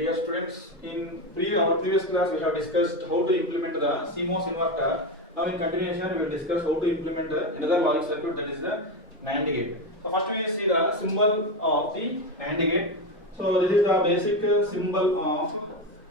Dear students, in our previous class we have discussed how to implement the CMOS inverter. Now in continuation we will discuss how to implement another logic circuit, that is the NAND gate. So first we see the symbol of the NAND gate. So this is the basic symbol of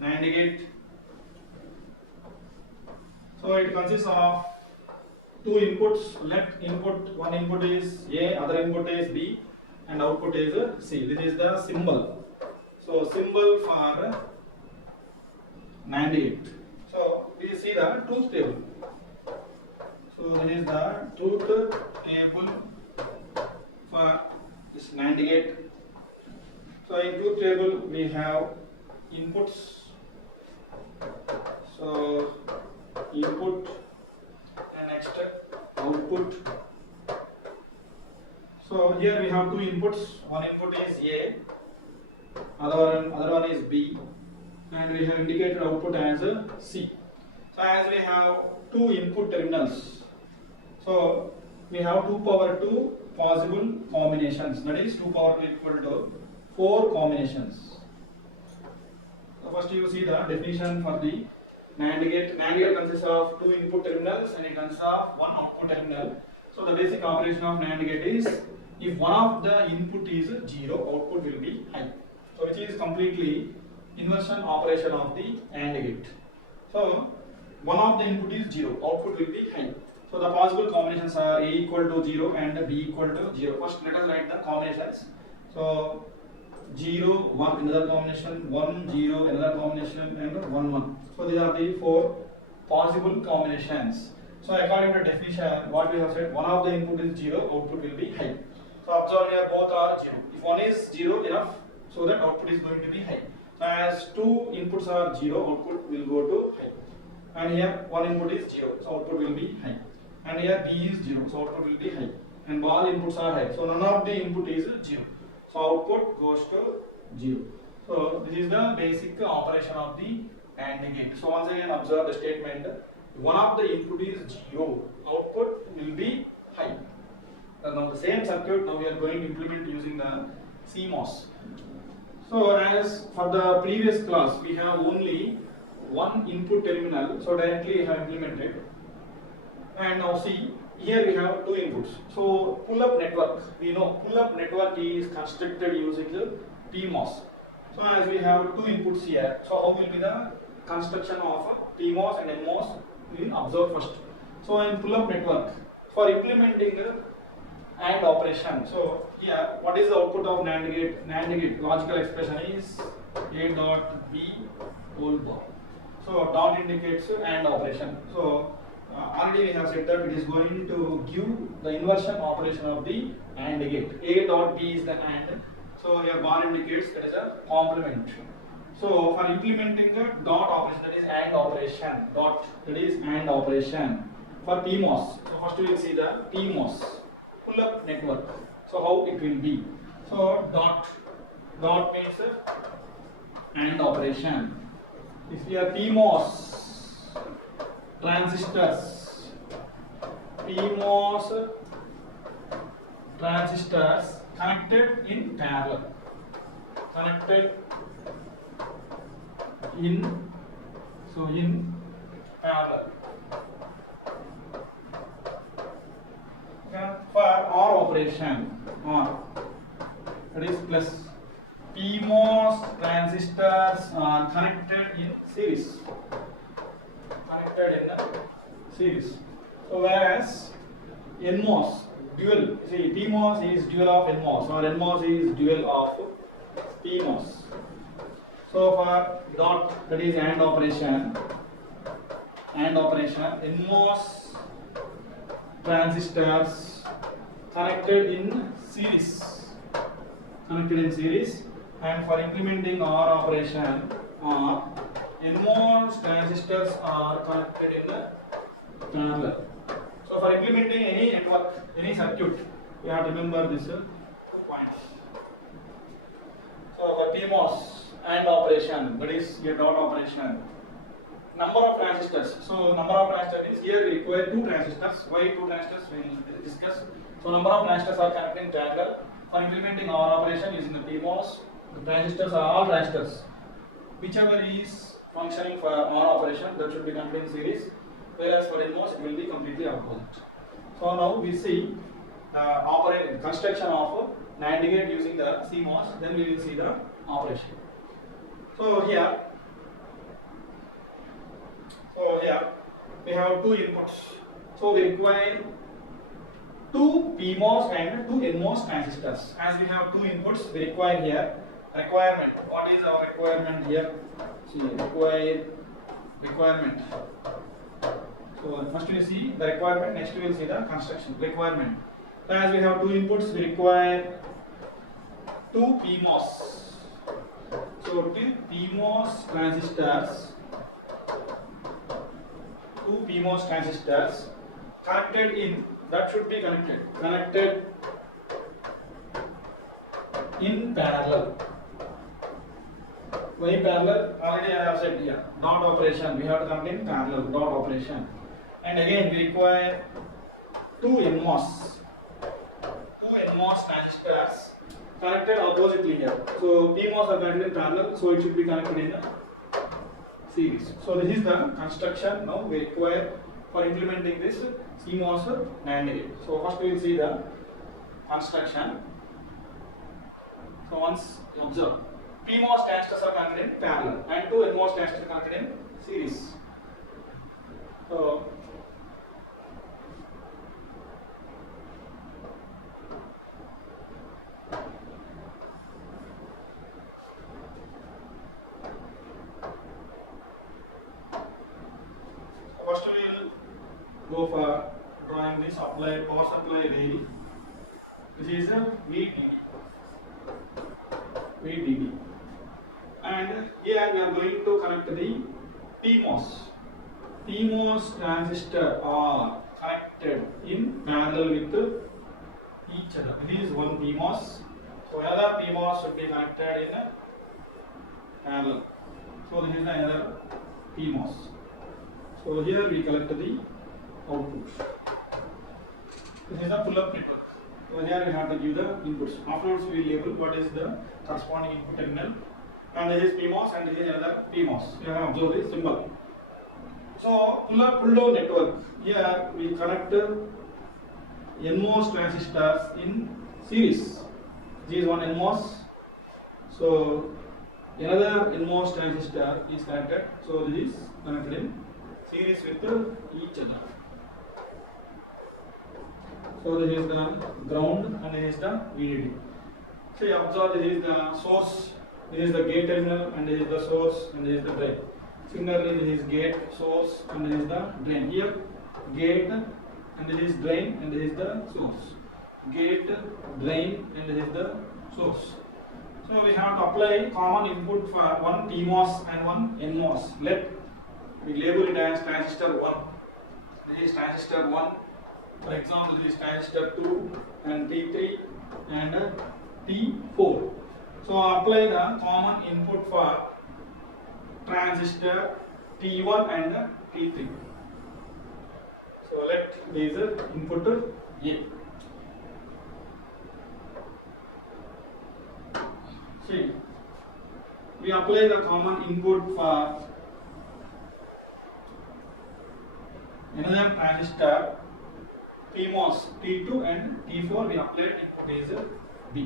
NAND gate. So it consists of two inputs. Left input, one input is A, other input is B, and output is C. This is the symbol. So symbol for NAND gate. So we see the truth table. So this is the truth table for this NAND gate. So in truth table we have inputs. So input and next output. So here we have two inputs. One input is A, other one is B, and we have indicated output as C. So as we have two input terminals, so we have 2 power 2 possible combinations, that is 2 power 2 equal to 4 combinations. So first you see the definition for the NAND gate. NAND gate consists of 2 input terminals and it consists of 1 output terminal. So the basic operation of NAND gate is, if one of the input is 0, output will be high. So which is completely inversion operation of the AND gate. So one of the input is 0, output will be high. So the possible combinations are A equal to 0 and B equal to 0. First let us write the combinations. So 0, 1 another combination, 1, 0 another combination, and 1, 1. So these are the 4 possible combinations. So according to definition, what we have said, one of the input is 0, output will be high. So observe here both are 0. If one is 0 enough, so that output is going to be high. So as 2 inputs are 0, output will go to high. And here one input is 0, so output will be high. And here B is 0, so output will be high. And all inputs are high, so none of the input is 0. So output goes to 0. So this is the basic operation of the AND gate. So once again observe the statement. One of the input is 0, output will be high. Now the same circuit now we are going to implement using the CMOS. So as for the previous class we have only one input terminal, so directly we have implemented. And now see, here we have two inputs. So pull-up network, we know pull-up network is constructed using the PMOS. So as we have two inputs here, so how will be the construction of PMOS and NMOS? We will observe first. So in pull-up network, for implementing AND operation, so here what is the output of NAND gate? NAND gate logical expression is A dot B whole bar. So dot indicates AND operation. So already we have said that it is going to give the inversion operation of the AND gate. A dot B is the AND. So here bar indicates that is a complement. So for implementing the dot operation, that is AND operation. Dot, that is AND operation for PMOS. So first we will see the PMOS pull-up network. So how it will be? So dot means AND operation. If we are PMOS transistors, PMOS transistors connected in parallel, connected in parallel. For OR operation, OR, that is plus, PMOS transistors are connected in series. Connected in series. So whereas NMOS dual, see PMOS is dual of NMOS or NMOS is dual of PMOS. So for dot, that is AND operation, NMOS transistors connected in series, and for implementing OR operation, NMOS transistors are connected in parallel. So for implementing any network, any circuit, you have to remember this 2 points. So for PMOS AND operation, that is your dot operation, number of transistors. So number of transistors is, here we require 2 transistors. Why 2 transistors? We will discuss. So number of transistors are connected in triangle. For implementing OR operation using the PMOS, the transistors are all transistors. whichever is functioning for on operation, that should be connected in series, whereas for NMOS it will be completely opposite. So now we see construction of NAND gate using the CMOS, then we will see the operation. So here we have two inputs. So we require two PMOS and two NMOS transistors. As we have two inputs, we require here requirement. What is our requirement here? See, requirement. So first we see the requirement, next we will see the construction. Requirement. So as we have two inputs, we require two PMOS. So two PMOS transistors, connected in, that should be connected in parallel. Why parallel? Already I have said here, dot operation, we have to connect in parallel, dot operation. And again we require two NMOS transistors connected oppositely here. So PMOS are connected in parallel, so it should be connected in a series. So this is the construction now we require for implementing this CMOS NAND gate. So first we will see the construction. So once you observe, PMOS transistors are connected in parallel and two NMOS transistors are connected in series. So first we will go for drawing this power supply daily. This is a VDD. And here we are going to connect the PMOS. PMOS transistor are connected in parallel with each other. This is one PMOS. So another PMOS should be connected in parallel. So this is another PMOS. So here we collect the outputs. This is a pull-up network. So here we have to give the inputs. Afterwards we will label what is the corresponding input terminal. And this is PMOS and this is another PMOS. You have observed this symbol. So pull-up pull-down network. Here we connect NMOS transistors in series. This is one NMOS. So another NMOS transistor is connected. So this is connected in series with each other. So this is the ground and this is the VDD. So you observe this is the source, this is the gate terminal and this is the source and this is the drain. Similarly this is gate, source and this is the drain. Here gate and this is drain and this is the source. Gate, drain and this is the source. So we have to apply common input for one PMOS and one NMOS. Let we label it as transistor 1. This is transistor 1. For example, this is transistor 2 and T3 and T4. So apply the common input for transistor T1 and T3. So let these input A. See, we apply the common input for another transistor PMOS T2 and T4. We applied input is B,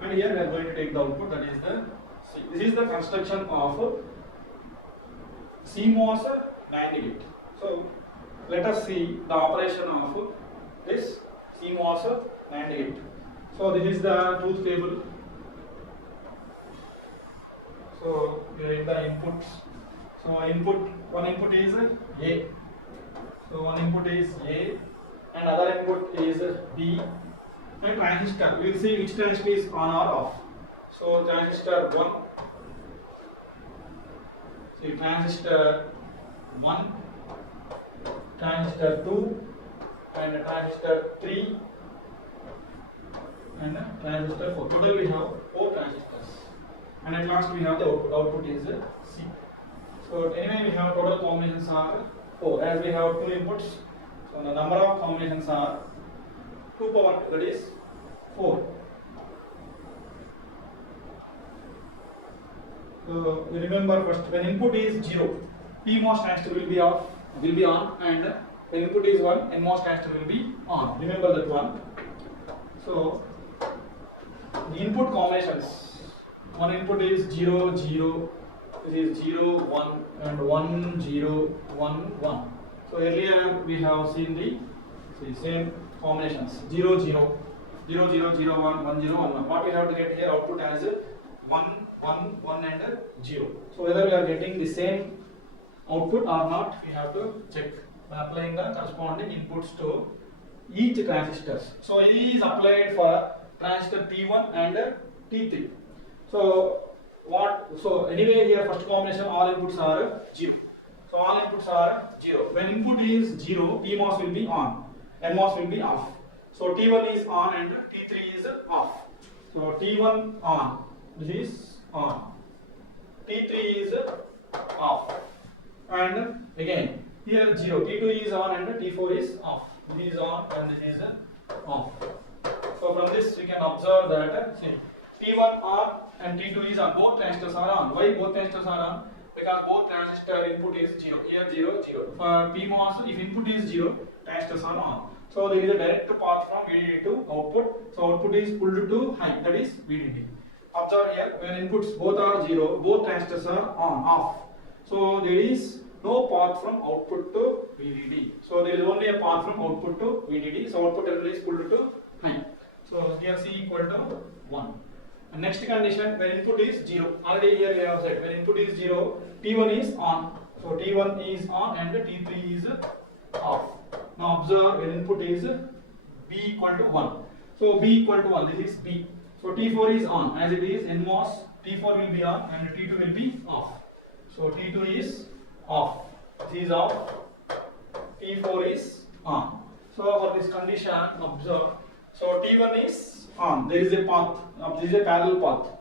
and here we are going to take the output, that is the C. This is the construction of CMOS NAND gate. So let us see the operation of this CMOS NAND gate. So this is the truth table. So we are in the inputs. So one input is A. So one input is A and other input is B. And transistor, we will see which transistor is on or off. So transistor 1, see transistor 1, transistor 2 and transistor 3 and transistor 4. Total we have 4 transistors. And at last we have the output is C. So anyway we have total combinations are 4. As we have 2 inputs, so the number of combinations are 2 power 2, that is 4. Remember first, when input is 0, PMOS transistor will be on, and when input is 1, NMOS transistor will be on. Remember that one. So the input combinations, one input is 0 0, this is 0 1 and 1 0 1 1. So earlier we have seen the same combinations 0 0 0 0 0 1 1 0 1 1. What we have to get here output as 1 1 1 and 0. So whether we are getting the same output or not, we have to check by applying the corresponding inputs to each transistors. So it is applied for transistor T1 and T3. So anyway here first combination all inputs are 0. So all inputs are 0. When input is 0, PMOS will be on, NMOS will be off. So T1 is on and T3 is off. So T1 on, this is on. T3 is off. And again here 0, T2 is on and T4 is off. This is on and this is off. So from this we can observe that T1 on and T2 is on. Both transistors are on. Why both transistors are on? Because both transistor input is 0. Here 0 0. For PMOS, if input is 0, transistors are on. So there is a direct path from VDD to output. So output is pulled to high, that is VDD. Observe here, when inputs both are 0, both transistors are on, off. So there is no path from output to VDD. So there is only a path from output to VDD. So output terminal is pulled to high. So here C equal to 1. And next condition, when input is 0. Already here we have said, when input is 0, T1 is on. So T1 is on and T3 is off. Now observe, when input is B equal to 1. So B equal to 1, this is B. So T4 is on, as it is NMOS, T4 will be on and T2 will be off. So T2 is off, this is off, T4 is on. So for this condition, observe, so T1 is on, there is a path, this is a parallel path.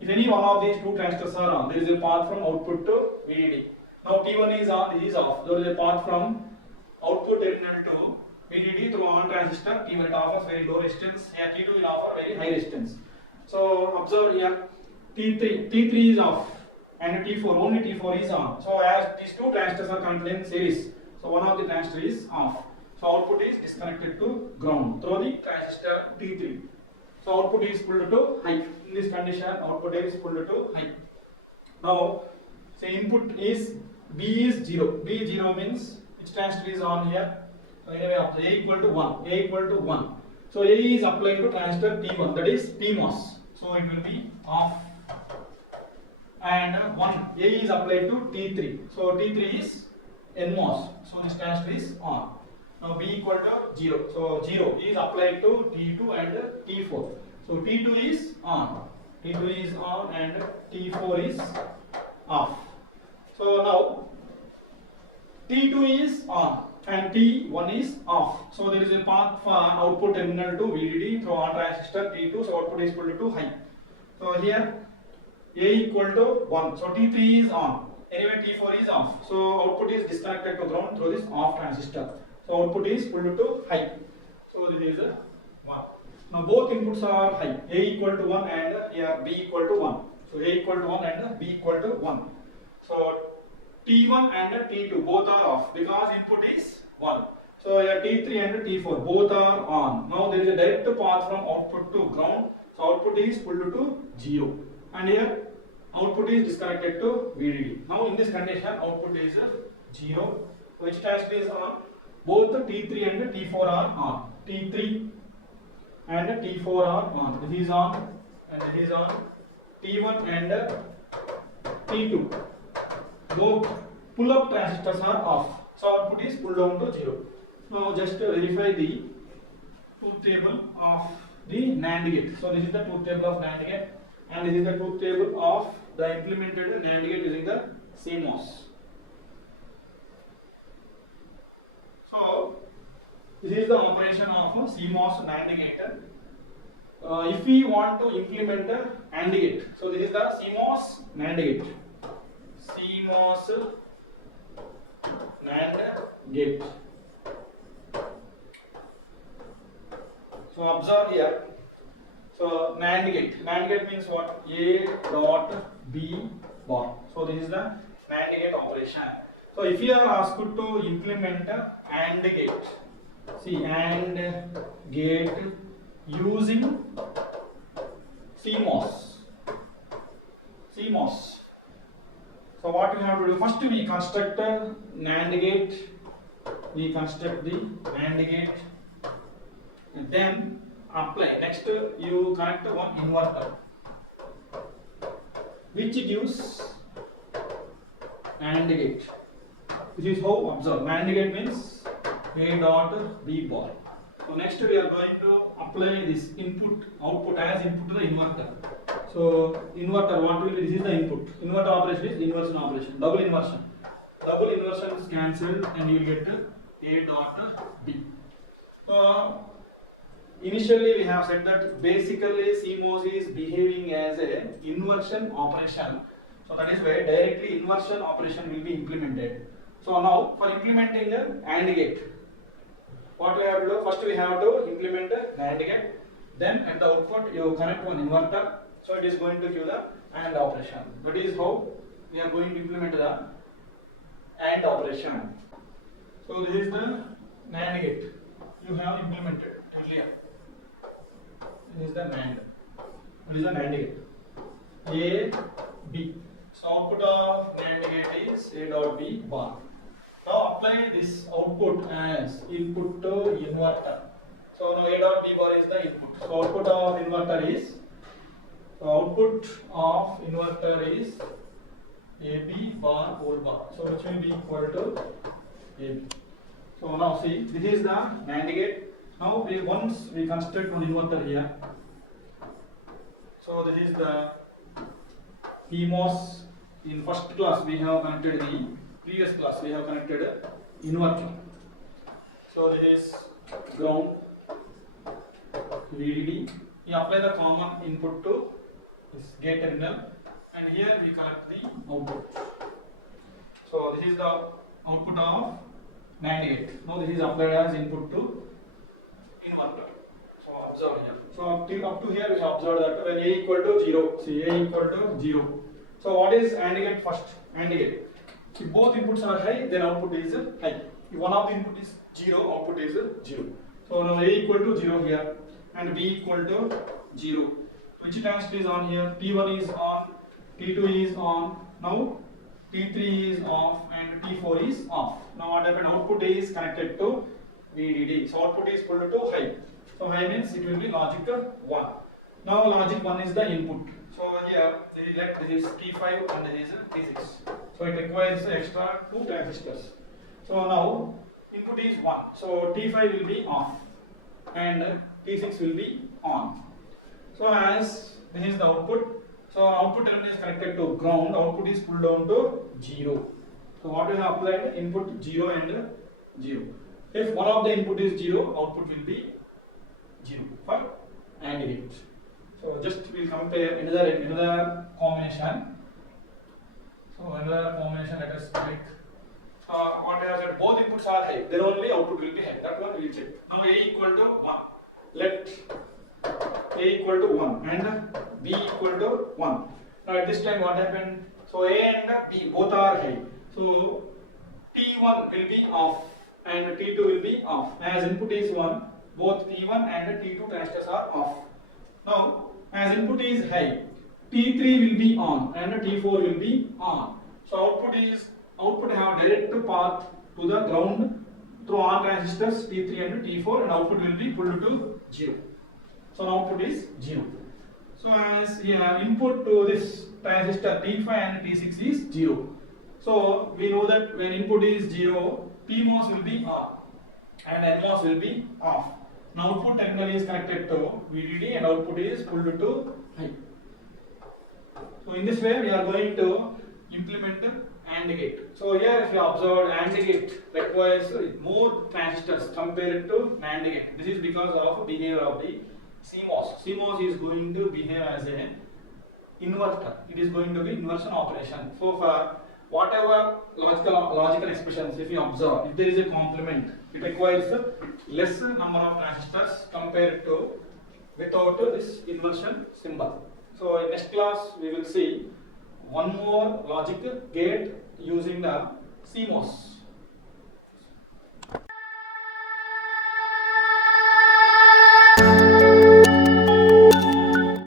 If any one of these two transistors are on, there is a path from output to VDD. Now T1 is on, this is off, there is a path from output terminal to VDD through on transistor. T1 it offers very low resistance, here T2 will offer very high resistance. So observe here, T3 is off and T4, only T4 is on. So as these two transistors are connected in series, so one of the transistor is off. So output is disconnected to ground through the transistor T3. So output is pulled to high. In this condition, output is pulled to high. Now, say input is B is 0. B 0 means which transistor is on here? So anyway, A equal to 1. A equal to 1. So A is applied to transistor T1, that is PMOS. So it will be off. And 1, A is applied to T3. So T3 is NMOS. So this transistor is on. Now B equal to 0. So 0 is applied to T2 and T4. So T2 is on. T2 is on and T4 is off. So now T2 is on and T1 is off. So there is a path for output terminal to VDD through on transistor T2. So output is pulled to high. So here A equal to 1. So T3 is on. Anyway T4 is off. So output is disconnected to ground through this off transistor. So output is pulled to high. So this is 1. Now both inputs are high. A equal to 1 and here B equal to 1. So A equal to 1 and B equal to 1. So T1 and T2 both are off because input is 1. So here T3 and T4 both are on. Now there is a direct path from output to ground. So output is pulled to 0. And here output is disconnected to VDD. Now in this condition output is 0. Which transistor is on? Both the T3 and T4 are on. T3 and T4 are on. This is on and this is on. T1 and T2. Both pull-up transistors are off. So output is pulled down to 0. Now just verify the truth table of the NAND gate. So this is the truth table of NAND gate and this is the truth table of the implemented NAND gate using the CMOS. So this is the operation of a CMOS NAND gate. If we want to implement a AND gate, so this is the CMOS NAND gate. CMOS NAND gate. So observe here. So NAND gate. NAND gate means what? A dot B bar. So this is the NAND gate operation. So if you are asked to implement a AND gate, see AND gate using CMOS. So what we have to do, first we construct a NAND gate, we construct the AND gate, and then apply. Next you connect one inverter which gives AND gate. This is how observe. AND gate means A dot B bar. So next we are going to apply this output as input to the inverter. So inverter, what will be? This is the input. Inverter operation is inversion operation. Double inversion. Double inversion is cancelled and you will get A dot B. So initially we have said that basically CMOS is behaving as a inversion operation. So that is why directly inversion operation will be implemented. So now for implementing the AND gate, what we have to do? First we have to implement the AND gate. Then at the output you connect one inverter. So it is going to give the AND operation. That is how we are going to implement the AND operation. So this is the NAND gate you have implemented earlier. This is the NAND. What is the NAND gate? A, B. So output of NAND gate is A dot B bar. Now apply this output as input to inverter. So now A dot B bar is the input. So output of inverter is AB bar volt bar. So which will be equal to AB. So now see, this is the NAND gate. Now once we construct one inverter here. So this is the PMOS. In first class we have connected the previous class we have connected inverter. So this is ground VDD. We apply the common input to this gate terminal and here we collect the output. So this is the output of NAND gate. Now this is applied as input to inverter. So observe here. So up to here we have observed that when A equal to 0, see A equal to 0. So what is AND gate first? AND gate. If both inputs are high, then output is high. If one of the input is 0, output is 0. So now A equal to 0 here and B equal to 0. Which transistor is on here? T1 is on, T2 is on, now T3 is off and T4 is off. Now what happened? Output is connected to VDD. So output is pulled to high. So high means it will be logic 1. Now logic 1 is the input. So here this is T5 and this is T6. So it requires extra 2 transistors. So now input is 1. So T5 will be off and T6 will be on. So as this is the output, so output terminal is connected to ground, output is pulled down to 0. So what we have applied? Input 0 and 0. If one of the input is 0, output will be 0 for AND gate. So just we will compare another combination. So another combination, let us take what I have said, both inputs are high, then only output will be high. That one we will check. Now A equal to 1. Let A equal to 1 and B equal to 1. Now at this time what happened? So A and B both are high. So T1 will be off and T2 will be off. As input is 1, both T1 and T2 transistors are off. Now as input is high, T3 will be on and T4 will be on. So output have direct path to the ground through on transistors T3 and T4 and output will be pulled to 0. So output is 0. So as here input to this transistor T5 and T6 is 0. So we know that when input is 0, PMOS will be on and NMOS will be off. Now output terminal is connected to VDD and output is pulled to high. So in this way we are going to implement the AND gate. So here if you observe, AND gate requires more transistors compared to NAND gate. This is because of behavior of the CMOS. CMOS is going to behave as an inverter. It is going to be inversion operation. So for whatever logical expressions, if you observe, if there is a complement, it requires less number of transistors compared to without this inversion symbol. So in next class we will see one more logic gate using the CMOS.